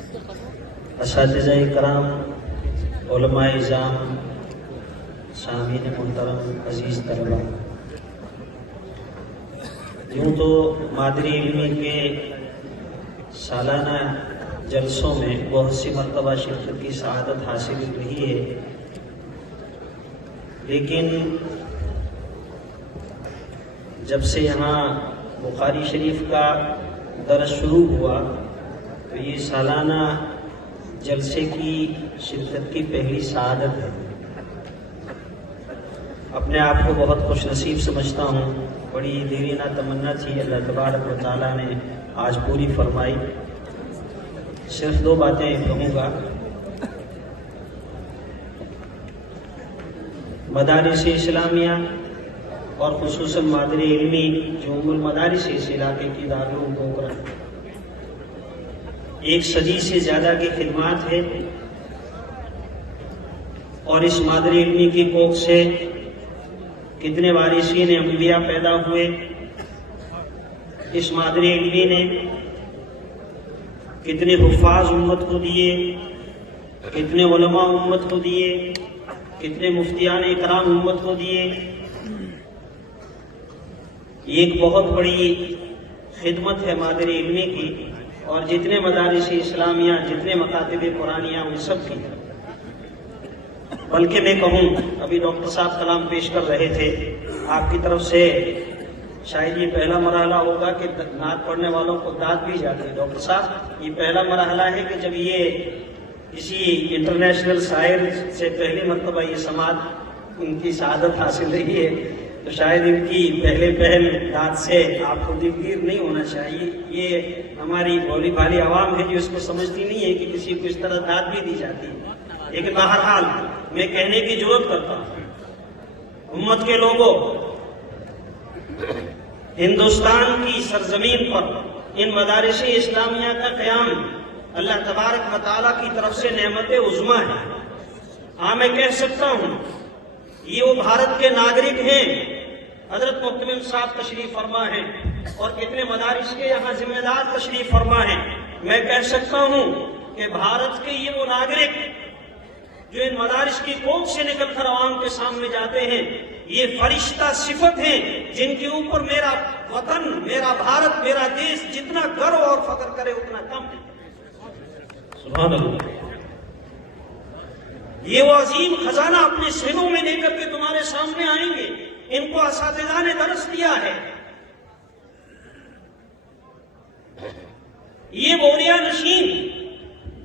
اساتذہ کرام، علماء اعظام، سامعین محترم، عزیز طلبہ، یوں تو مادری علمی کے سالانہ جلسوں میں بہت سی مرتبہ شرکت کی سعادت حاصل رہی ہے، لیکن جب سے یہاں بخاری شریف کا درس شروع ہوا تو یہ سالانہ جلسے کی شرکت کی پہلی سعادت ہے۔ اپنے آپ کو بہت خوش نصیب سمجھتا ہوں، بڑی دیرینہ تمنا تھی، اللہ تبارک و تعالیٰ نے آج پوری فرمائی۔ صرف دو باتیں کہوں گا۔ مدارس اسلامیہ اور خصوصاً مادری علمی جو ام المدارس اس علاقے کی دارالعلوم گوگرا 1 صدی سے زیادہ کی خدمات ہے، اور اس مادری علمی کی کوکھ سے کتنے وارثین انبیاء پیدا ہوئے، اس مادری علمی نے کتنے حفاظ امت کو دیے، کتنے علماء امت کو دیے، کتنے مفتیان اکرام امت کو دیے۔ یہ ایک بہت بڑی خدمت ہے مادری علمی کی، اور جتنے مدارس اسلامیہ، جتنے مکاتب قرآنیہ، ان سب کی۔ بلکہ میں کہوں، ابھی ڈاکٹر صاحب کلام پیش کر رہے تھے، آپ کی طرف سے شاید یہ پہلا مرحلہ ہوگا کہ نعت پڑھنے والوں کو داد بھی جاتی ہے۔ ڈاکٹر صاحب، یہ پہلا مرحلہ ہے کہ جب یہ کسی انٹرنیشنل شاعر سے پہلی مرتبہ یہ سماعت ان کی سعادت حاصل رہی ہے، تو شاید ان کی پہل داد سے آپ کو دلگیر نہیں ہونا چاہیے۔ یہ ہماری بھولی بھالی عوام ہے جو اس کو سمجھتی نہیں ہے کہ کسی کو اس طرح داد بھی دی جاتی ہے۔ لیکن بہرحال میں کہنے کی ضرورت کرتا ہوں، امت کے لوگوں، ہندوستان کی سرزمین پر ان مدارس اسلامیہ کا قیام اللہ تبارک و تعالیٰ کی طرف سے نعمت عظمی ہے۔ ہاں، میں کہہ سکتا ہوں یہ وہ بھارت کے ناگرک ہیں۔ حضرت محتمم صاحب تشریف فرما ہیں اور کتنے مدارس کے یہاں ذمہ دار تشریف فرما ہیں۔ میں کہہ سکتا ہوں کہ بھارت کے یہ وہ ناگرک جو ان مدارس کی کوکھ سے نکل کر عوام کے سامنے جاتے ہیں، یہ فرشتہ صفت ہیں جن کے اوپر میرا وطن، میرا بھارت، میرا دیش جتنا گرو اور فخر کرے اتنا کم ہے۔ سبحان اللہ۔ یہ وہ عظیم خزانہ اپنے سینوں میں لے کر کے تمہارے سامنے آئیں گے۔ ان کو اساتذہ نے درس دیا ہے۔ یہ بوریا نشین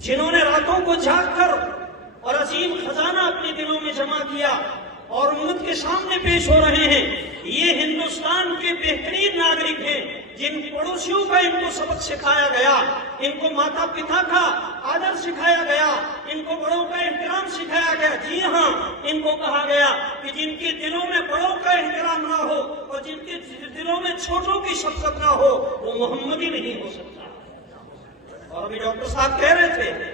جنہوں نے راتوں کو جاگ کر اور عظیم خزانہ اپنے دلوں میں جمع کیا اور امت کے سامنے پیش ہو رہے ہیں، یہ ہندوستان کے بہترین ناگرک ہیں جن پڑوسیوں کا ان کو سبق سکھایا گیا، ان کو ماتا پتا کا آدر سکھایا گیا، ان کو بڑوں کا احترام سکھایا گیا۔ جی ہاں، ان کو کہا گیا کہ جن کے دلوں میں بڑوں کا احترام نہ ہو اور جن کے دلوں میں چھوٹوں کی شفقت نہ ہو، وہ محمدی نہیں ہو سکتا۔ اور ابھی ڈاکٹر صاحب کہہ رہے تھے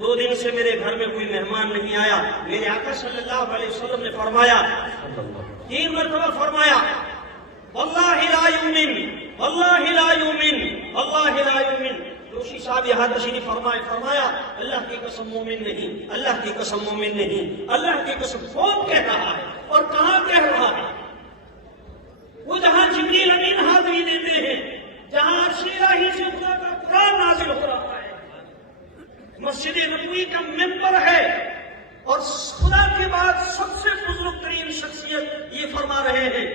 2 دن سے میرے گھر میں کوئی مہمان نہیں آیا۔ میرے آقا صلی اللہ علیہ وسلم نے فرمایا، 3 مرتبہ فرمایا، واللہ لا یؤمن، واللہ لا یؤمن، واللہ لا یؤمن۔ جوشی صاحب یہاں تشریف فرمایا اللہ کی قسم مومن نہیں، اللہ کی قسم مومن نہیں، اللہ کی قسم۔ کون کہہ رہا ہے اور کہاں کہہ رہا ہے؟ وہ جہاں جبریل امین حاضری دیتے ہیں، جہاں عرش الہی سے خدا کا قرآن نازل ہو رہا ہے، مسجد نبوی کا ممبر ہے، اور خدا کے بعد سب سے بزرگ ترین شخصیت یہ فرما رہے ہیں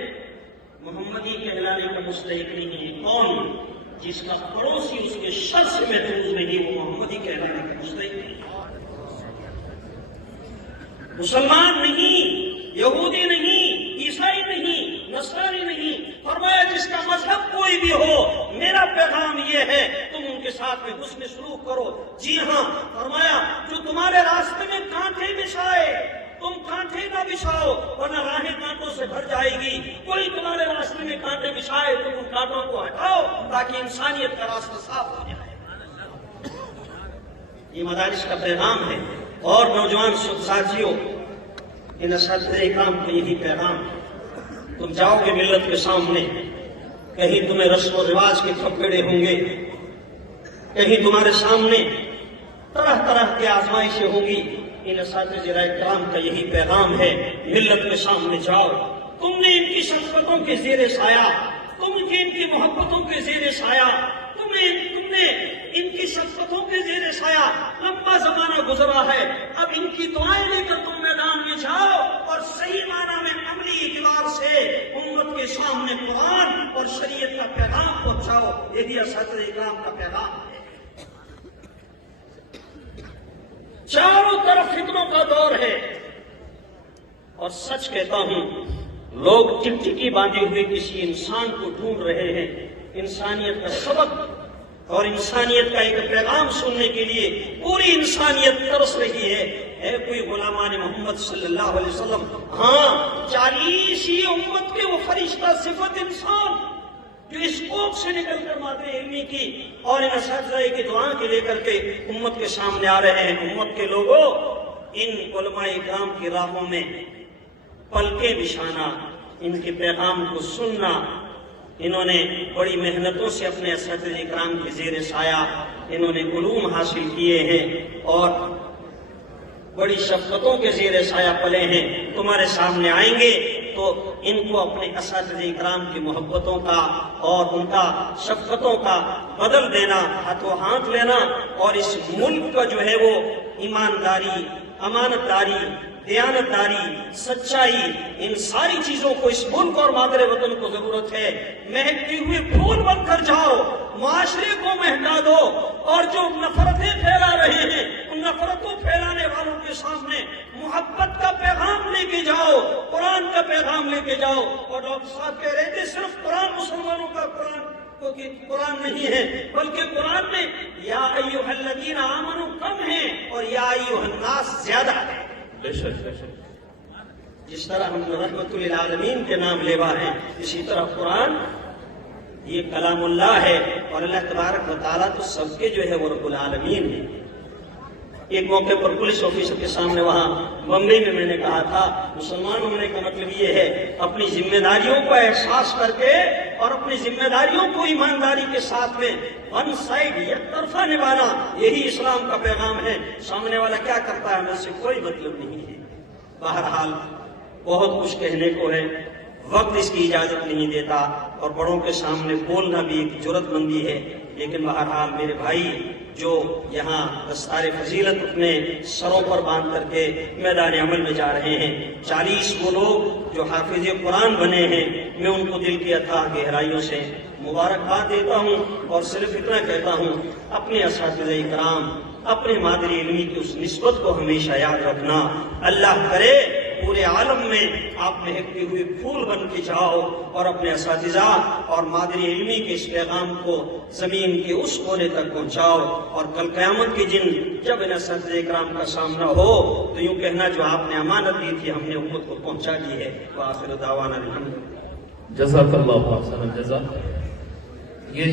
محمدی کہلانے کا مستحق نہیں ہے۔ کون؟ جس کا پڑوسی اس کے شر سے محفوظ نہیں، وہ محمدی کہلانے کا مستحق نہیں۔ مسلمان نہیں، یہودی نہیں، عیسائی نہیں، نصرانی نہیں، فرمایا جس کا مذہب کوئی بھی ہو، میرا پیغام یہ ہے تم ان کے ساتھ میں حسن سلوک کرو۔ جی ہاں، فرمایا جو تمہارے راستے میں کانٹے بچھائے تم کانٹے نہ بچھاؤ، ورنہ راہیں کانٹوں سے بھر جائے گی۔ کوئی تمہارے راستے میں کانٹے بچھائے تم ان کانٹوں کو ہٹاؤ تاکہ انسانیت کا راستہ صاف ہو جائے۔ یہ مدارس کا پیغام ہے۔ اور نوجوان ساتھیوں، ان اساتذہ اکرام کا یہی پیغام ہے۔ تم جاؤ گے ملت کے سامنے، کہیں تمہیں رسم و رواج کے تھپیڑے ہوں گے، کہیں تمہارے سامنے طرح طرح کی آزمائشیں ہوں گی. ان اساتذہ کرام کا یہی پیغام ہے, ملت کے سامنے جاؤ, تم نے ان کی شفقتوں کے زیر سایہ, تم نے ان کی محبتوں کے زیر سایہ, تم نے ان کی شفقتوں کے زیر سایہ لمبا زمانہ گزرا ہے. اب ان کی دعائیں لے کر تم میدان میں جاؤ اور صحیح معنی میں عملی اعتبار سے امت کے سامنے قرآن اور شریعت کا پیغام پہنچاؤ. یہ بھی اساتذہ کرام کا پیغام ہے. چاروں طرف فتنوں کا دور ہے, اور سچ کہتا ہوں لوگ ٹکٹکی باندھے ہوئے کسی انسان کو ڈھونڈ رہے ہیں, انسانیت کا سبق اور انسانیت کا ایک پیغام سننے کے لیے پوری انسانیت ترس رہی ہے. ہے کوئی غلامان محمد صلی اللہ علیہ وسلم, ہاں 40 ہی امت کے وہ فرشتہ صفت انسان جو اس کوپ سے نکل کر مادر علمی کی اور ان اساتذہ کی دعا کے لے کر کے امت کے سامنے آ رہے ہیں. امت کے لوگوں, ان علماء کرام کی راہوں میں پلکیں بچھانا, ان کے پیغام کو سننا, انہوں نے بڑی محنتوں سے اپنے اساتذہ کرام کے زیر سایہ انہوں نے علوم حاصل کیے ہیں اور بڑی شفقتوں کے زیر سایہ پلے ہیں. تمہارے سامنے آئیں گے تو ان کو اپنے اساتذہ کرام کی محبتوں کا اور ان کا شفقتوں کا بدل دینا, ہاتھوں ہاتھ لینا, اور اس ملک کا جو ہے وہ ایمانداری, امانت داری, دیانتداری, سچائی, ان ساری چیزوں کو اس ملک اور مادر وطن کو ضرورت ہے. مہکتے ہوئے پھول بن کر جاؤ, معاشرے کو مہکا دو, اور جو نفرتیں پھیلا رہے ہیں ان نفرتوں پھیلانے والوں کے سامنے محبت کا پیغام لے کے جاؤ, قرآن کا پیغام لے کے جاؤ. اور ڈاکٹر صاحب کہہ رہے تھے صرف قرآن مسلمانوں کا قرآن نہیں ہے, بلکہ قرآن میں یا ایھا الذین آمنوا کم ہے اور یا ایھا الناس زیادہ ہے. جس طرح ہم رحمت للعالمین کے نام لیوا ہیں, اسی طرح قرآن یہ کلام اللہ ہے, اور اللہ تبارک و تعالیٰ تو سب کے جو ہے وہ رب العالمین ہے. ایک موقع پر پولیس آفیسر کے سامنے وہاں بمبئی میں میں نے کہا تھا, مسلمان ہونے کا مطلب یہ ہے اپنی ذمہ داریوں کا احساس کر کے اور اپنی ذمہ داریوں کو ایمانداری کے ساتھ میں ون سائڈ یک طرفہ نبھانا, یہی اسلام کا پیغام ہے. سامنے والا کیا کرتا ہے ہمیں سے کوئی مطلب نہیں ہے. بہرحال بہت کچھ کہنے کو ہے, وقت اس کی اجازت نہیں دیتا, اور بڑوں کے سامنے بولنا بھی ایک جرات مندی ہے. لیکن بہرحال میرے بھائی جو یہاں دستار فضیلت اپنے سروں پر باندھ کر کے میدان عمل میں جا رہے ہیں, 40 وہ لوگ جو حافظ قرآن بنے ہیں, میں ان کو دل کی اتھاہ گہرائیوں سے مبارکباد دیتا ہوں, اور صرف اتنا کہتا ہوں اپنے اساتذہ کرام, اپنے مادری علمی کی اس نسبت کو ہمیشہ یاد رکھنا. اللہ کرے پورے عالم میں آپ مہکتے ہوئے پھول بن کے جاؤ اور اپنے اساتذہ اور مادری علمی کے اس پیغام کو زمین کے اس کونے تک پہنچاؤ, اور کل قیامت کے دن جب ان اساتذہ کرام کا سامنا ہو تو یوں کہنا جو آپ نے امانت دی تھی ہم نے امت کو پہنچا دی ہے. وآخر دعوانا الحمدللہ. جزاک اللہ احسن الجزا. یہ